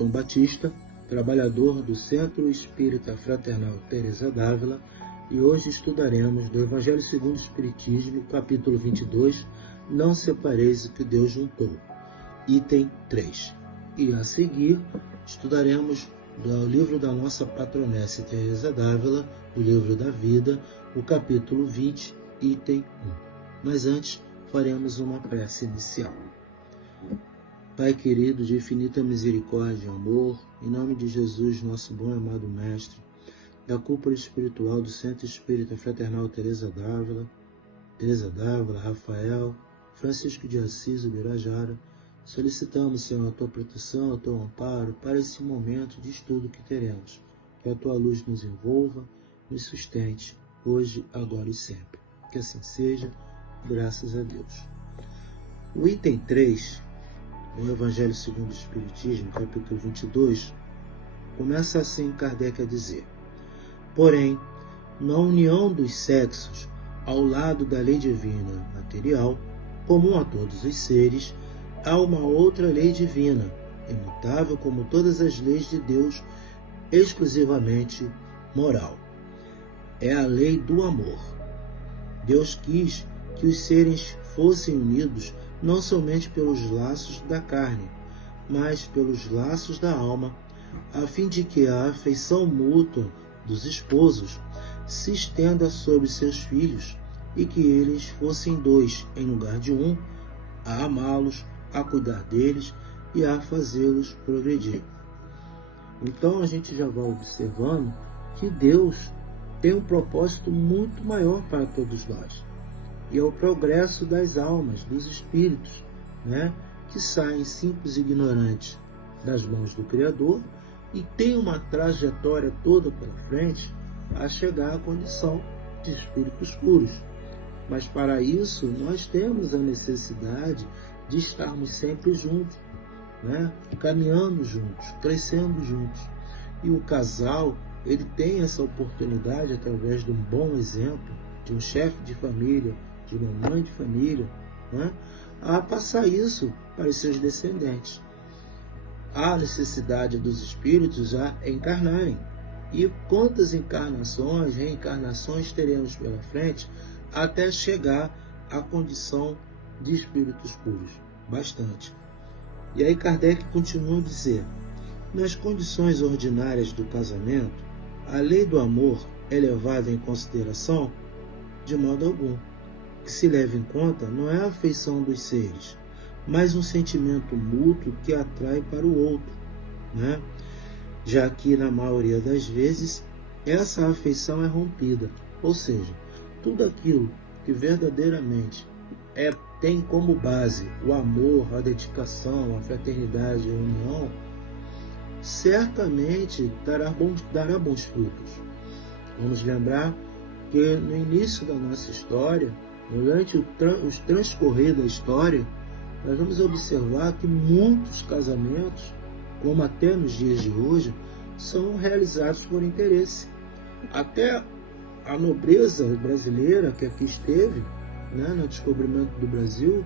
Newton Batista, trabalhador do Centro Espírita Fraternal Teresa d'Ávila, e hoje estudaremos do Evangelho segundo o Espiritismo, capítulo 22, Não separeis o que Deus juntou, item 3. E a seguir, estudaremos do livro da nossa patronessa Teresa d'Ávila, do livro da vida, o capítulo 20, item 1. Mas antes, faremos uma prece inicial. Pai querido, de infinita misericórdia e amor, em nome de Jesus, nosso bom e amado Mestre, da cúpula espiritual do Centro Espírita Fraternal Teresa d'Ávila, Rafael, Francisco de Assis, Ubirajara, solicitamos, Senhor, a Tua proteção, a Teu amparo para esse momento de estudo que teremos. Que a Tua luz nos envolva, nos sustente, hoje, agora e sempre. Que assim seja, graças a Deus. O item 3, no Evangelho segundo o Espiritismo, capítulo 22, começa assim Kardec a dizer: porém, na união dos sexos, ao lado da lei divina material, comum a todos os seres, há uma outra lei divina, imutável como todas as leis de Deus, exclusivamente moral. É a lei do amor. Deus quis que os seres fossem unidos não somente pelos laços da carne, mas pelos laços da alma, a fim de que a afeição mútua dos esposos se estenda sobre seus filhos e que eles fossem dois em lugar de um, a amá-los, a cuidar deles e a fazê-los progredir. Então a gente já vai observando que Deus tem um propósito muito maior para todos nós. E é o progresso das almas, dos espíritos, que saem simples e ignorantes das mãos do Criador e tem uma trajetória toda pela frente a chegar à condição de espíritos puros. Mas para isso nós temos a necessidade de estarmos sempre juntos, caminhando juntos, crescendo juntos. E o casal, ele tem essa oportunidade, através de um bom exemplo, de um chefe de família, de uma mãe de família, a passar isso para os seus descendentes. Há necessidade dos espíritos a encarnarem. E quantas encarnações, reencarnações teremos pela frente até chegar à condição de espíritos puros? Bastante. E aí Kardec continua a dizer: nas condições ordinárias do casamento, a lei do amor é levada em consideração de modo algum. O que se leva em conta não é a afeição dos seres, mas um sentimento mútuo que atrai para o outro, já que na maioria das vezes essa afeição é rompida, ou seja, tudo aquilo que verdadeiramente tem como base o amor, a dedicação, a fraternidade, a união, certamente dará bons frutos. Vamos lembrar que no início da nossa história, durante o transcorrer da história, nós vamos observar que muitos casamentos, como até nos dias de hoje, são realizados por interesse. Até a nobreza brasileira que aqui esteve, no descobrimento do Brasil,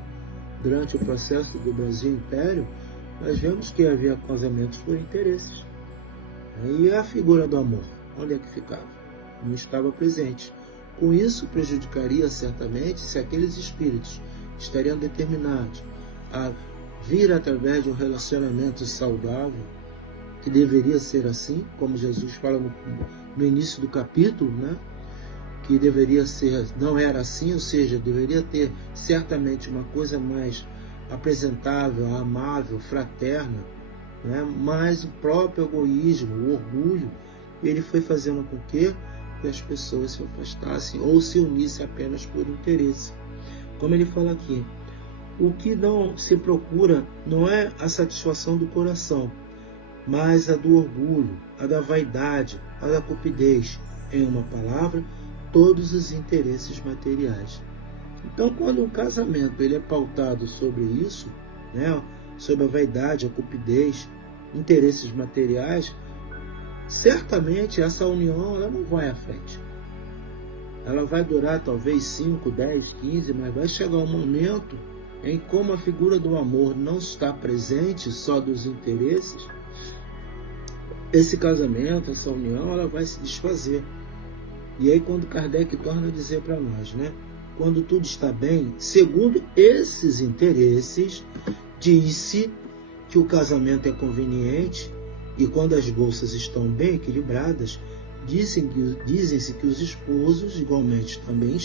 durante o processo do Brasil Império, nós vemos que havia casamentos por interesses. E a figura do amor, onde é que ficava? Não estava presente. Com isso, prejudicaria certamente se aqueles espíritos estariam determinados a vir através de um relacionamento saudável, que deveria ser assim, como Jesus fala no início do capítulo, que deveria ser, não era assim, ou seja, deveria ter certamente uma coisa mais apresentável, amável, fraterna, mas o próprio egoísmo, o orgulho, ele foi fazendo com que as pessoas se afastassem ou se unissem apenas por interesse. Como ele fala aqui, o que não se procura não é a satisfação do coração, mas a do orgulho, a da vaidade, a da cupidez, em uma palavra, todos os interesses materiais. Então, quando um casamento ele é pautado sobre isso, sobre a vaidade, a cupidez, interesses materiais, certamente essa união ela não vai à frente. Ela vai durar talvez 5, 10, 15, mas vai chegar um momento em como a figura do amor não está presente, só dos interesses, esse casamento, essa união, ela vai se desfazer. E aí quando Kardec torna a dizer para nós, né? Quando tudo está bem, segundo esses interesses, diz-se que o casamento é conveniente, e quando as bolsas estão bem equilibradas, dizem-se que os esposos igualmente também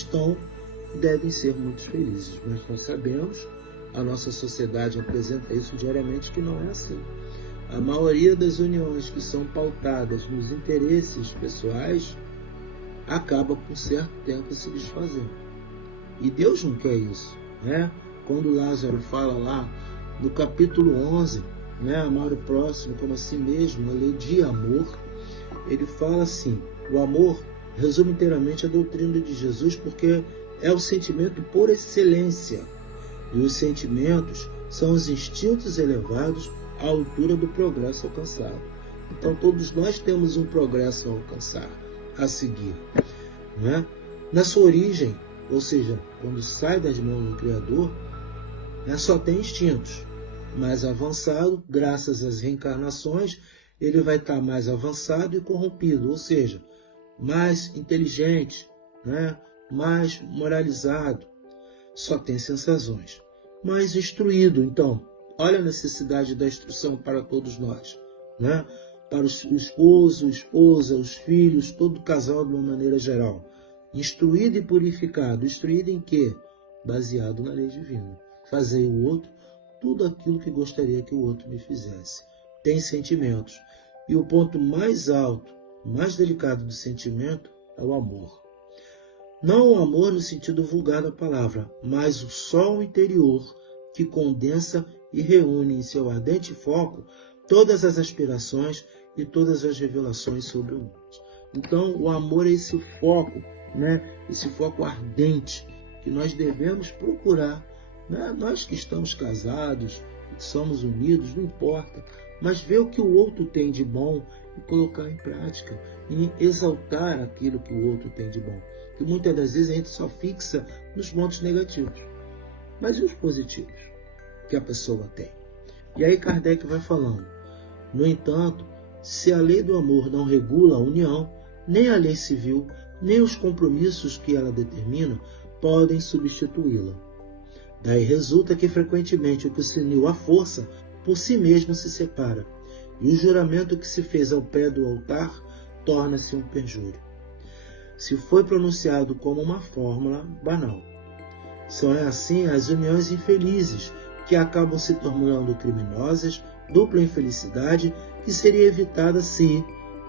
devem ser muito felizes. Mas nós sabemos, a nossa sociedade apresenta isso diariamente, que não é assim. A maioria das uniões que são pautadas nos interesses pessoais acaba por certo tempo se desfazendo. E Deus não quer isso, né? Quando Lázaro fala lá no capítulo 11, né, amar o próximo como a si mesmo, a lei de amor, ele fala assim: o amor resume inteiramente a doutrina de Jesus, porque é o sentimento por excelência, e os sentimentos são os instintos elevados à altura do progresso alcançado. Então todos nós temos um progresso a alcançar, a seguir, né? Na sua origem, ou seja, quando sai das mãos do Criador, né, só tem instintos. Mais avançado, graças às reencarnações, ele vai estar mais avançado e corrompido, ou seja, mais inteligente, né, mais moralizado, só tem sensações. Mais instruído, então, olha a necessidade da instrução para todos nós, né? Para o esposo, a esposa, os filhos, todo o casal de uma maneira geral. Instruído e purificado. Instruído em quê? Baseado na lei divina. Fazer o outro tudo aquilo que gostaria que o outro me fizesse. Tem sentimentos. E o ponto mais alto, mais delicado do sentimento é o amor. Não o amor no sentido vulgar da palavra, mas o sol interior que condensa e reúne em seu ardente foco todas as aspirações e todas as revelações sobre o mundo. Então, o amor é esse foco, né? Esse foco ardente que nós devemos procurar, né? Nós que estamos casados, que somos unidos, não importa, mas ver o que o outro tem de bom e colocar em prática, e exaltar aquilo que o outro tem de bom. Que muitas das vezes a gente só fixa nos pontos negativos, mas e os positivos que a pessoa tem? E aí Kardec vai falando: no entanto, se a lei do amor não regula a união, nem a lei civil, nem os compromissos que ela determina podem substituí-la. Daí resulta que frequentemente o que se uniu à força, por si mesmo se separa, e o juramento que se fez ao pé do altar torna-se um perjúrio. Se foi pronunciado como uma fórmula banal. São assim as uniões infelizes, que acabam se tornando criminosas, dupla infelicidade que seria evitada se,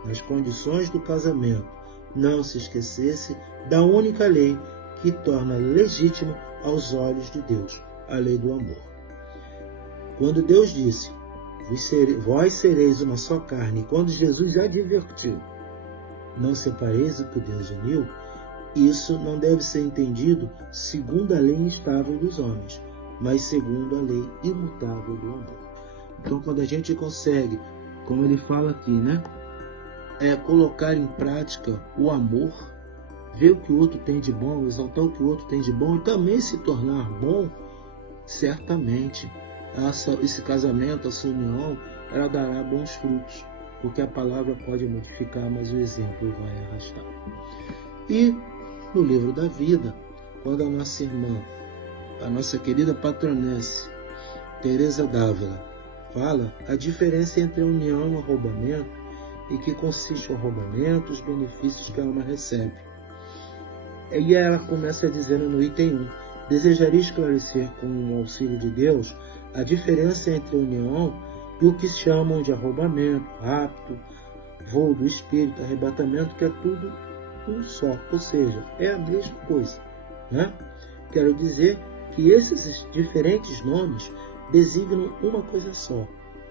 nas condições do casamento, não se esquecesse da única lei que torna legítimo aos olhos de Deus, a lei do amor. Quando Deus disse: vós sereis uma só carne, e quando Jesus advertiu: não separeis o que Deus uniu, isso não deve ser entendido segundo a lei instável dos homens, mas segundo a lei imutável do amor. Então, quando a gente consegue, como ele fala aqui, né, colocar em prática o amor, ver o que o outro tem de bom, exaltar o que o outro tem de bom e também se tornar bom, certamente esse casamento, essa união, ela dará bons frutos, porque a palavra pode modificar, mas o exemplo vai arrastar. E no livro da vida, quando a nossa irmã, a nossa querida patronesse, Teresa d'Ávila, fala a diferença entre a união e o arrombamento, e que consiste o arrombamento, os benefícios que a alma recebe. E ela começa dizendo no item 1, desejaria esclarecer com o auxílio de Deus a diferença entre a união e o que chamam de arrombamento, rapto, voo do espírito, arrebatamento, que é tudo um só, ou seja, é a mesma coisa, né? Quero dizer que esses diferentes nomes designam uma coisa só,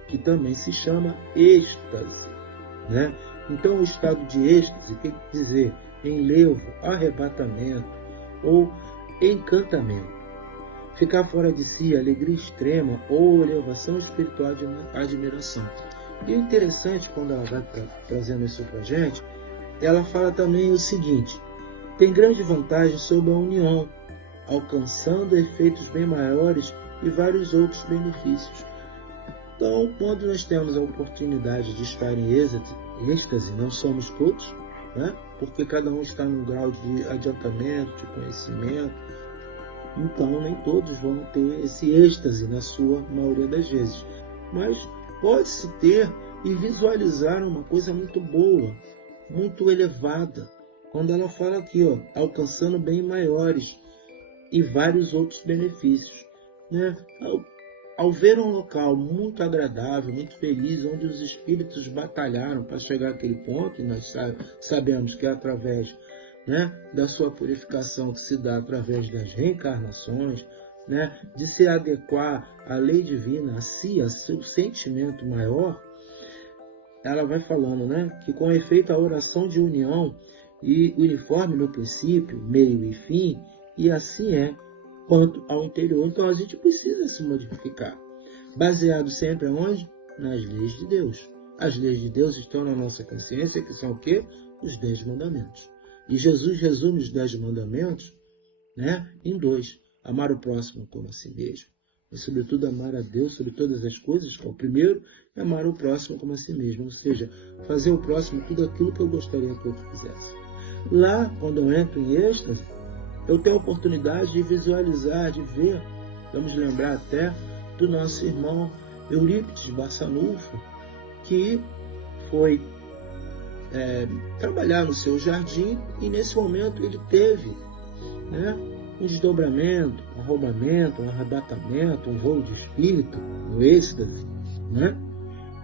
que também se chama êxtase, né? Então, o estado de êxtase quer dizer enlevo, arrebatamento ou encantamento. Ficar fora de si, alegria extrema ou elevação espiritual de admiração. E é interessante, quando ela vai trazendo isso para a gente, ela fala também o seguinte: tem grande vantagem sobre a união, alcançando efeitos bem maiores e vários outros benefícios. Então, quando nós temos a oportunidade de estar em êxtase, não somos todos, né? Porque cada um está num grau de adiantamento, de conhecimento, então nem todos vão ter esse êxtase na sua maioria das vezes. Mas pode-se ter e visualizar uma coisa muito boa, muito elevada, quando ela fala aqui, alcançando bem maiores e vários outros benefícios, né? Ao ver um local muito agradável, muito feliz, onde os espíritos batalharam para chegar àquele ponto, e nós sabemos que é através, né, da sua purificação que se dá através das reencarnações, né, de se adequar à lei divina, a si, a seu sentimento maior, ela vai falando, né, que com efeito a oração de união e uniforme no princípio, meio e fim, e assim é quanto ao interior. Então a gente precisa se modificar, baseado sempre aonde? Nas leis de Deus. As leis de Deus estão na nossa consciência, que são o quê? Os 10 mandamentos. E Jesus resume os 10 mandamentos, né, em 2. Amar o próximo como a si mesmo. E sobretudo amar a Deus sobre todas as coisas, que é o primeiro, e amar o próximo como a si mesmo. Ou seja, fazer o próximo tudo aquilo que eu gostaria que o outro fizesse. Lá, quando eu entro em êxtase, eu tenho a oportunidade de visualizar, de ver, vamos lembrar até do nosso irmão Eurípides Barçanufo, que foi trabalhar no seu jardim e nesse momento ele teve, né, um desdobramento, um arrombamento, um arrebatamento, um voo de espírito, um êxtase, né?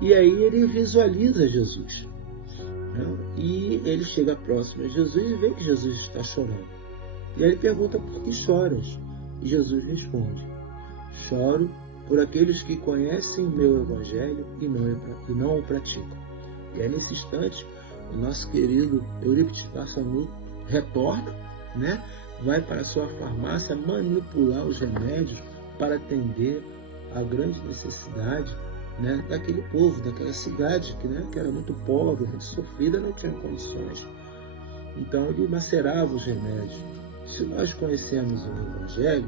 E aí ele visualiza Jesus, né? E ele chega próximo a Jesus e vê que Jesus está chorando. E aí ele pergunta: por que choras? E Jesus responde: choro por aqueles que conhecem o meu evangelho e não o praticam. E aí nesse instante, o nosso querido Eurípides Barçanufo retorna, né? Vai para a sua farmácia manipular os remédios para atender a grande necessidade, né, daquele povo, daquela cidade que era muito pobre, muito sofrida, não tinha condições. Então ele macerava os remédios. Se nós conhecemos o Evangelho,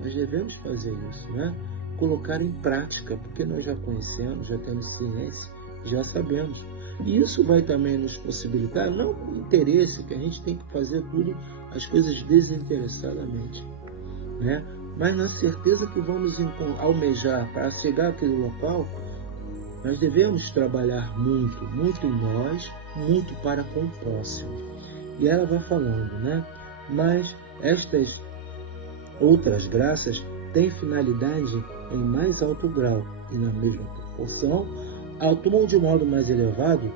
nós devemos fazer isso, né? Colocar em prática, porque nós já conhecemos, já temos ciência, já sabemos. E isso vai também nos possibilitar, não com interesse, que a gente tem que fazer tudo, as coisas desinteressadamente, né? Mas na certeza que vamos almejar para chegar àquele local, nós devemos trabalhar muito, muito em nós, muito para com o próximo. E ela vai falando, né? Mas estas outras graças têm finalidade em mais alto grau e na mesma proporção atuam de modo mais elevado,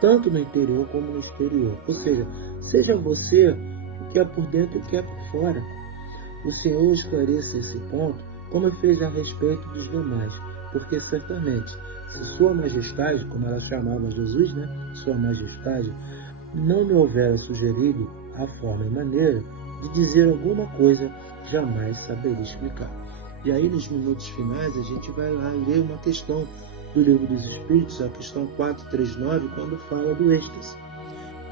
tanto no interior como no exterior. Ou seja você o que é por dentro e o que é por fora. O Senhor esclareça esse ponto, como fez a respeito dos demais, porque certamente, se Sua Majestade, como ela chamava Jesus, né? Sua Majestade, não me houvera sugerido a forma e maneira de dizer alguma coisa, jamais saberia explicar. E aí, nos minutos finais, a gente vai lá ler uma questão do Livro dos Espíritos, a questão 439, quando fala do êxtase.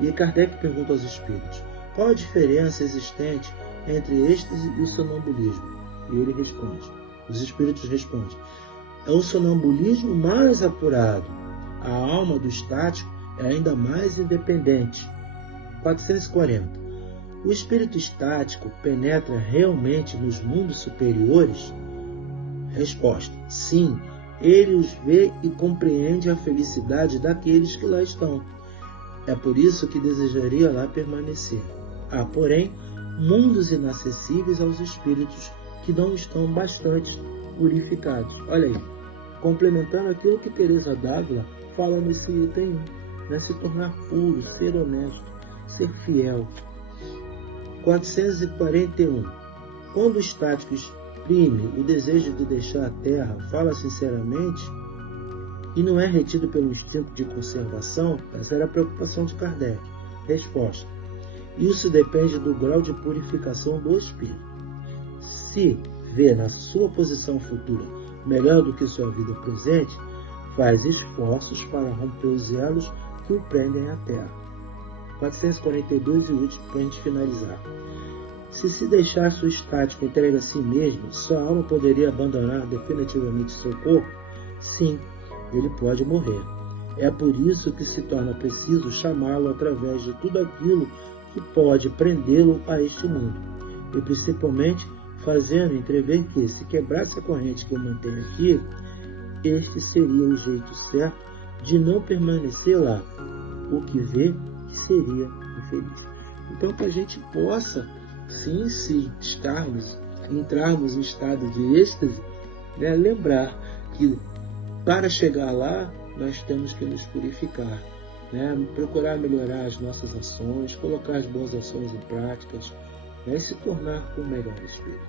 E Kardec pergunta aos espíritos: qual a diferença existente entre êxtase e o sonambulismo? E ele responde, os espíritos respondem: é o sonambulismo mais apurado. A alma do estático é ainda mais independente. 440. O espírito estático penetra realmente nos mundos superiores? Resposta: sim, ele os vê e compreende a felicidade daqueles que lá estão. É por isso que desejaria lá permanecer. Há, porém, mundos inacessíveis aos espíritos que não estão bastante purificados. Olha aí, complementando aquilo que Teresa d'Ávila fala nesse item 1, né? Se tornar puro, ser honesto, ser fiel. 441. Quando o estático exprime o desejo de deixar a terra, fala sinceramente e não é retido pelo instinto de conservação? Essa era a preocupação de Kardec. Resposta: isso depende do grau de purificação do espírito. Se vê na sua posição futura melhor do que sua vida presente, faz esforços para romper os elos que o prendem à terra. 442 e último, para a gente finalizar. Se deixar seu estático entregue a si mesmo, sua alma poderia abandonar definitivamente seu corpo? sim, ele pode morrer. É por isso que se torna preciso chamá-lo através de tudo aquilo que pode prendê-lo a este mundo, e principalmente fazendo entrever que, se quebrasse a corrente que o mantém aqui, este seria o jeito certo de não permanecer lá, o que vê que seria infeliz. Então, que a gente possa, sim, se entrarmos em estado de êxtase, né, lembrar que para chegar lá, nós temos que nos purificar, né, procurar melhorar as nossas ações, colocar as boas ações em práticas, né, e se tornar com o melhor espírito.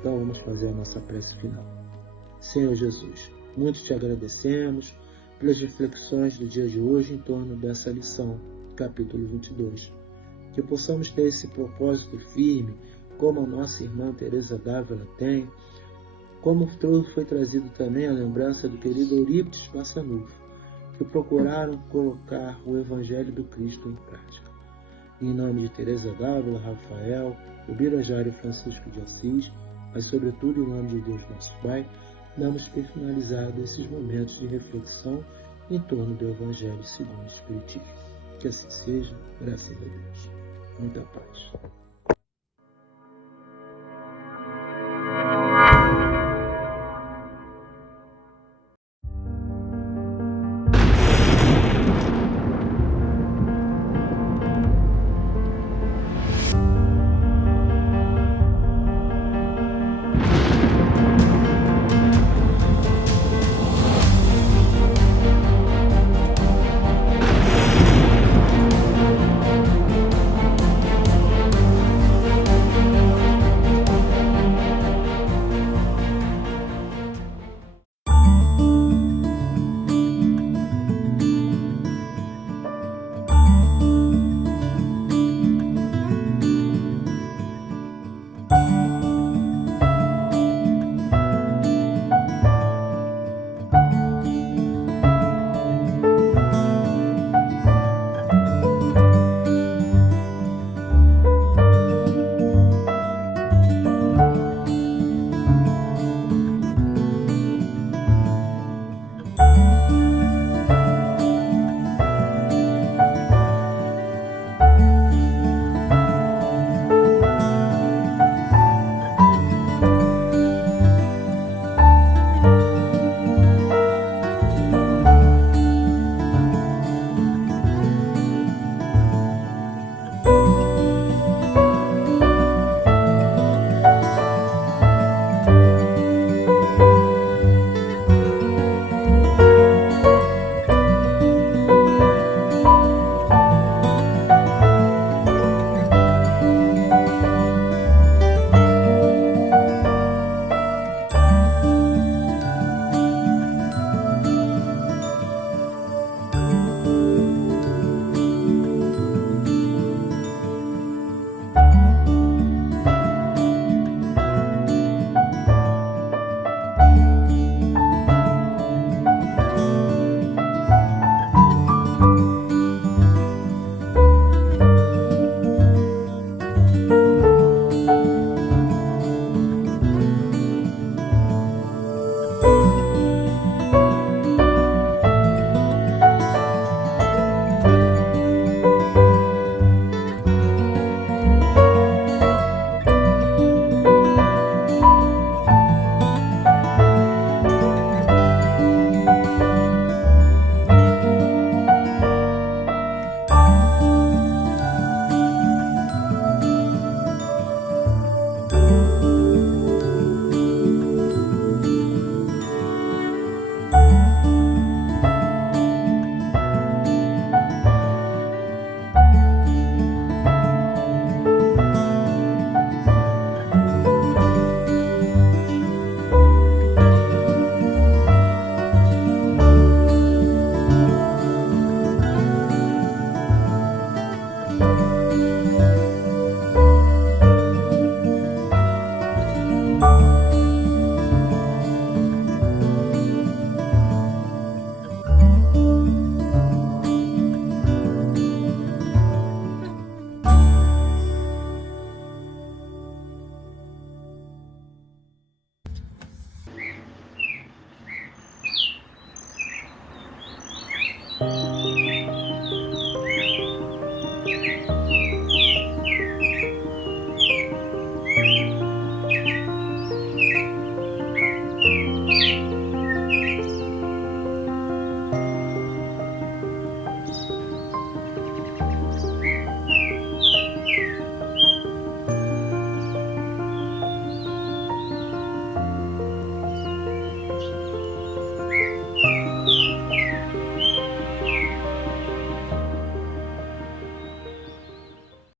Então, vamos fazer a nossa prece final. Senhor Jesus, muito te agradecemos pelas reflexões do dia de hoje em torno dessa lição, capítulo 22. Que possamos ter esse propósito firme, como a nossa irmã Teresa d'Ávila tem, como foi trazido também a lembrança do querido Eurípides Massanudo, que procuraram colocar o Evangelho do Cristo em prática. Em nome de Teresa d'Ávila, Rafael, Ubirajara e Francisco de Assis, mas sobretudo em nome de Deus nosso Pai, damos por finalizado esses momentos de reflexão em torno do Evangelho segundo o Espiritismo. Que assim seja, graças a Deus. Muita paz.